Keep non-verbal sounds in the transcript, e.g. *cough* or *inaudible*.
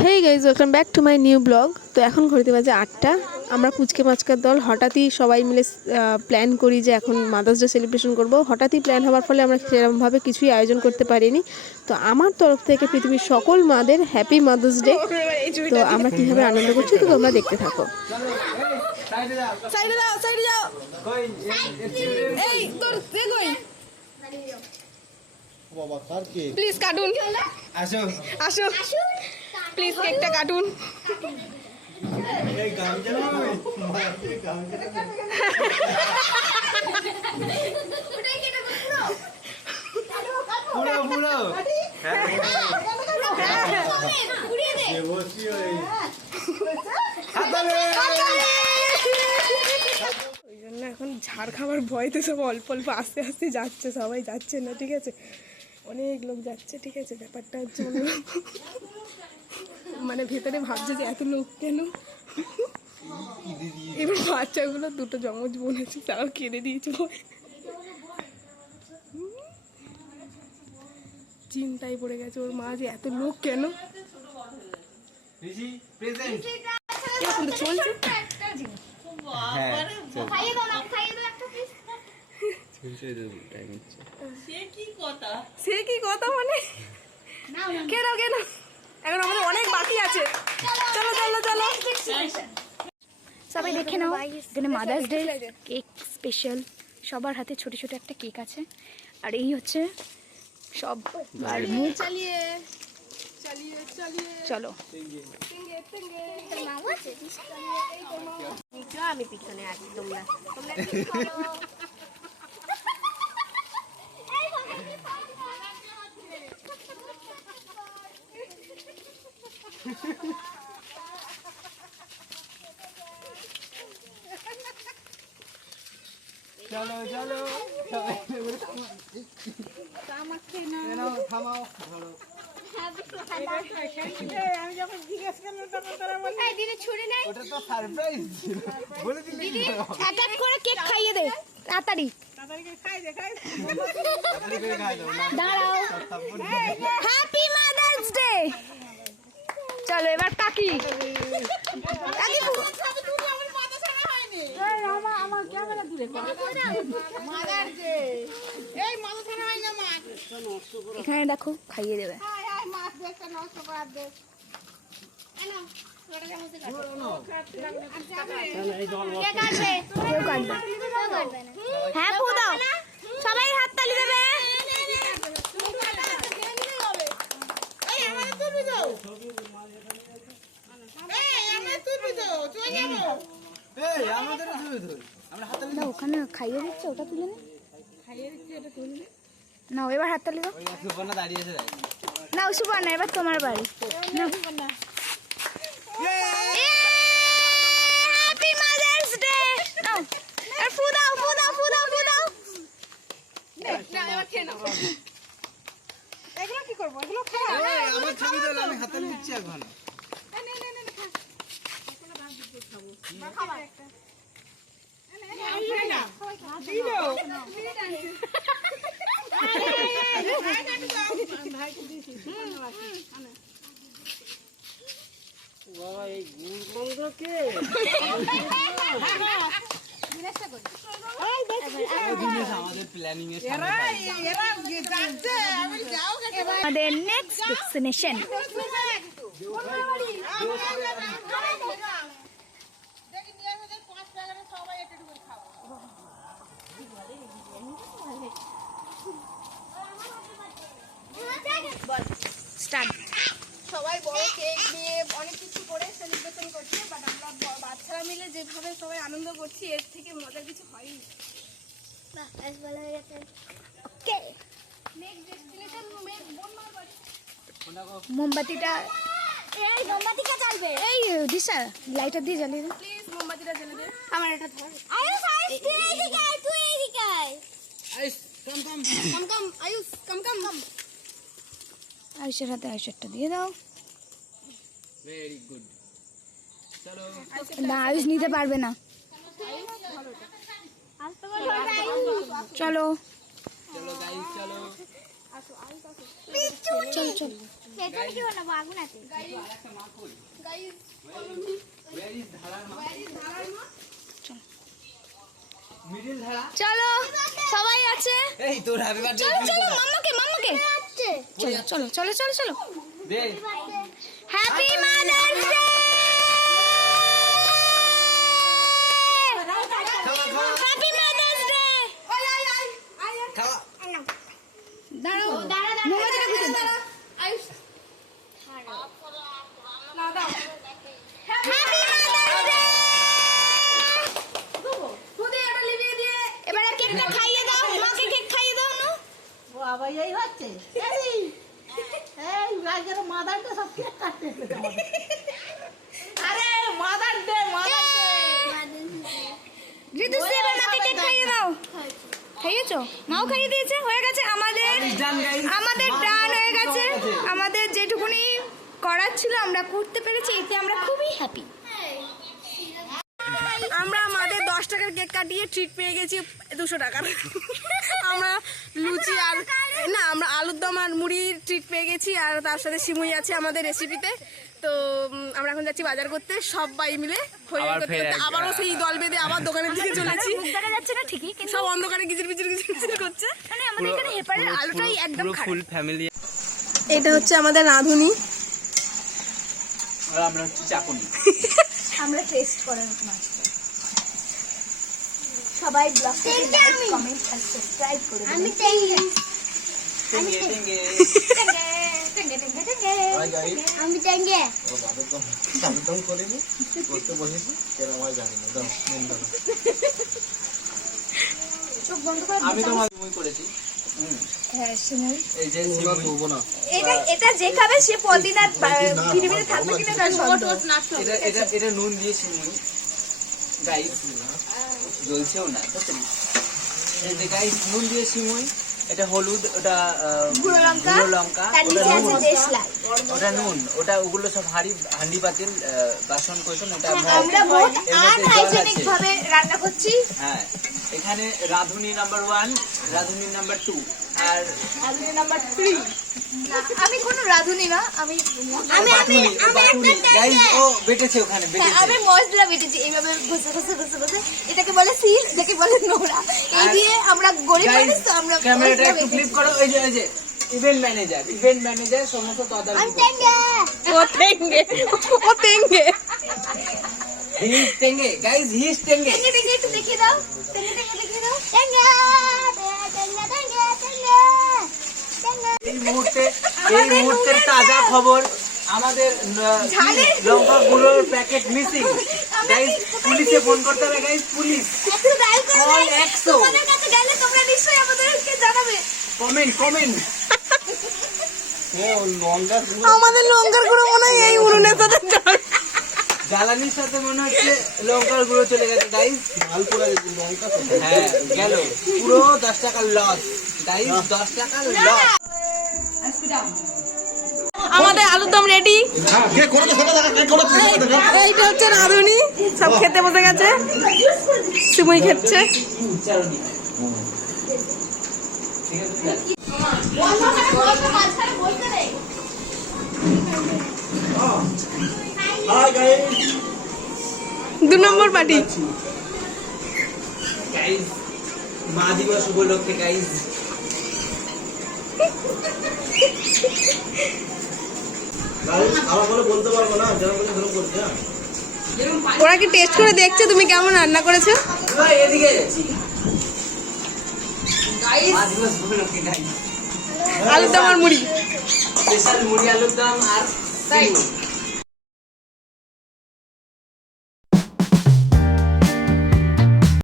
Hey guys welcome back to my new blog তো এখন ঘড়িতে বাজে আটটা। আমরা পুচকে মাচকার দল হঠাৎই সবাই মিলে প্ল্যান করি যে এখন মাদার্স ডে সেলিব্রেশন করব। হঠাৎই প্ল্যান হওয়ার ফলে আমরা সেরকমভাবে কিছুই আয়োজন করতে পারিনি। তো আমার তরফ থেকে পৃথিবীর সকল মাদের হ্যাপি মাদার্স ডে তো আমরা কীভাবে আনন্দ করছি তো তোমরা দেখতে থাকো। প্লিজ কার্টুন আসো। আসো। প্লিজ কেকটা ওই ওই জন্য এখন ঝাড় খাবার ভয়তে সব অল্প অল্প আস্তে আস্তে যাচ্ছে, সবাই যাচ্ছে না, ঠিক আছে? অনেক লোক যাচ্ছে, ঠিক আছে? ব্যাপারটা হচ্ছে মনে ভেতরে ভাবছে যে এত লোক কেন? এবার বাচ্চাগুলো দুটো জমজ বোন আছে তারাও কেঁদে দিয়েছে চিন্তায় পড়ে গেছে ওর মা যে এত লোক কেন? এরকম তো চলছে। হ্যাঁ পিস সে কি কথা মানে? কেন কেন? এখন আমাদের অনেক বাকি আছে। চলো চলো চলো। সবাই দেখে নাও এখানে মাদার্স ডে কেক স্পেশাল সবার হাতে ছোট ছোট একটা কেক আছে। আর এই হচ্ছে সব চালিয়ে চলো। আমি পিছনে আছি তোমরা। চলো চলো। থামাও ধরো। ওটা তো সারপ্রাইজ ছিল বলে দিলি এক এক করে কেক খাইয়ে দে তাড়াতাড়ি। তাড়াতাড়ি করে খাই দাও না। দাঁড়াও। হ্যাপি মাদার্স ডে চলো এবার কাকি। এখানে দেখো খাইয়ে দেবে। হ্যাঁ সবাই হাত তালি দেবে এই আমাদের ধরে ধর আমরা হাতে না ওখানে খাইয়ে দিচ্ছে ওটা তুলে নে। না। এবার হাত তালি দাও ওই সুপর্ণা দাঁড়িয়ে আছে। দেখ না সুপার না এবার তোমার বাড়ি। হ্যাপি মাদার্স ডে নাও। আর ফু দাও ফু দাও ফু দাও ফু দাও। এগুলো কি করব? এগুলো খাওয়া আমার ছবি তোল আমি হাতে নিচ্ছি এখন। দিনেশ আমাদের প্ল্যানিং এর সামনে আমাদের নেক্সট ডেস্টিনেশন স্টার্ট সবাই বড় কেক দিয়ে অনেক কিছু করে সেলিব্রেশন করছে বাট আমরা বাচ্চারা মিলে যেভাবে সবাই আনন্দ করছি এর থেকে মজার কিছু হয়নি। মোমবাতিটা এই মোমবাতিটা জ্বালবে। এই দিশা লাইটার দিয়ে জ্বালিয়ে দে। প্লিজ মোমবাতিটা জেলে দে। আমার এটা ধর। আয়ুষ আয়ুষ তুই এদিকে আয় তুই এদিকে আয়। আইস কম কম কাম কাম আয়ুষ কাম কাম কাম আয়ুষের হাতে আয়ুষেরটা দিয়ে দাও। ভেরি গুড না আয়ুষ নিতে পারবে না। চলো। চলো চলো। সবাই আছে। এই তোর হ্যাপি বার্থডে চলো চলো মাম্মাকে মাম্মাকে। চলো চলো চলো চলো চলো। Happy mother's day happy mother's day খাওয়া। দাঁড়াও মোমবাতিটা খুঁজে দাও। হ্যাপি মাদার্স ডে এবারে কেকটা খাইয়ে দাও মাকে কেক খাইয়ে দাও না এই হচ্ছে। এই এই রাজের মাদারটা সব কেক তোমাদের। আরে মাদার ডে মাদার ঋতু মাকে কেক খাইয়ে দাও। খাইয়েছো? মাও খাইয়ে দিয়েছে হয়ে গেছে আমাদের আমাদের ডান হয়ে গেছে। হয়ে গেছে। আমাদের যেটুকুনি করার ছিল আমরা করতে পেরেছি এতে আমরা খুবই হ্যাপি আমরা আমাদের দশ টাকার কেক কাটিয়ে ট্রিট পেয়ে গেছি দুশো টাকার। আমরা লুচি আর না আমরা আলুর দম আর মুড়ির ট্রিট পেয়ে গেছি আর তার সাথে সিমুই আছে আমাদের রেসিপিতে তো আমরা এখন যাচ্ছি বাজার করতে সবাই মিলে আবারও সেই দল বেঁধে আবার দোকানের দিকে চলেছি। মুখ যাচ্ছে না ঠিকই সব অন্ধকারে গিজির বিজির গিজির গিজির করছে। মানে আমাদের এখানে হেপারের আলোটাই একদম ফুল ফ্যামিলি এটা হচ্ছে আমাদের রাঁধুনি। আর আমরা হচ্ছে চাকুনি। *laughs* আমরা টেস্ট করার মাছ। সবাই ব্লগটাকে লাইক কমেন্ট আর সাবস্ক্রাইব করে আমি আমি টেঙ্গে ও বাবা তো করিনি। করতে বসেছি কেন আমি জানি না। দাও মেন দাও। চোখ বন্ধ করে আমি তো মই করেছি হ্যাঁ সিমুই এই যে না সিমুই। দেবো না। এটা এটা যে খাবে সে পদিন আর ফিরে থাকবে কিনা এটা এটা এটা নুন দিয়ে সিমুই গাইস জ্বলছেও না বুঝছেন এই যে গাইস নুন দিয়ে সিমুই এটা হলুদ ওটা গুঁড়ো লঙ্কা, ওটা নুন। ওটা নুন ওটা ওগুলো সব হাঁড়ি হান্ডি পাতিল বাসন কোসন ওটা আমরা মোট আনহাইজেনিক ভাবে রান্না করছি। হ্যাঁ। এখানে Radhuni number one Radhuni number two আর রাধুনি নাম্বার থ্রি আমি কোনো রাঁধুনি না আমি আমি আমি বাটুনি গাইস ও বেটেছে ওখানে হ্যাঁ, বেটেছে। আমি মশলা বেটেছি এইভাবে ঘষে ঘষে ঘষে ঘষে। এটাকে বলে সিল এটাকে বলে নোংরা। এই দিয়ে আমরা গরিব মানুষ তো আমরা ক্যামেরাটা একটু। ফ্লিপ করো এই যে এই যে ইভেন্ট ম্যানেজার ইভেন্ট ম্যানেজার সমস্ত তদারকি আমি টেঙ্গে ও টেঙ্গে ও টেঙ্গে *laughs* টেঙ্গে গাইস হি ইজ টেঙ্গে। টেঙ্গে টেঙ্গে একটু দেখিয়ে দাও। টেঙ্গে টেঙ্গে দেখিয়ে দাও। টেঙ্গে টেঙ্গে টেঙ্গে টেঙ্গে টেঙ্গে। এই মুহূর্তে এই মুহূর্তের তাজা খবর আমাদের লঙ্কা গুঁড়োর প্যাকেট মিসিং গাইস পুলিশে ফোন করতে হবে গাইস পুলিশ। একটু ডায়াল করে Call দাও। 100 তোমাদের কাছে গেলে তোমরা নিশ্চয়ই আমাদেরকে জানাবে। কমেন্ট কমেন্ট ও লঙ্কা আমাদের লঙ্কার গুঁড়ো মনে হয় এই উনুনের সাথে জল জ্বালানির সাথে মনে হচ্ছে লঙ্কার গুঁড়ো চলে গেছে গাইস মাল পড়ে গেছে হ্যাঁ গেল। পুরো দশ টাকার লস গাইস দশ টাকার লস আমাদের আলুর দম রেডি হ্যাঁ দেখা এইটা হচ্ছে রাঁধুনি সব খেতে বসে গেছে। সিমুই খাচ্ছে। ঠিক আছে দু নম্বর পার্টি। মা দিবস উপলক্ষে করছি হ্যাঁ। ওরা কি টেস্ট করে দেখছে? তুমি কেমন রান্না করেছ? আলুর দম আর মুড়ি। স্পেশাল মুড়ি আলুর দম আর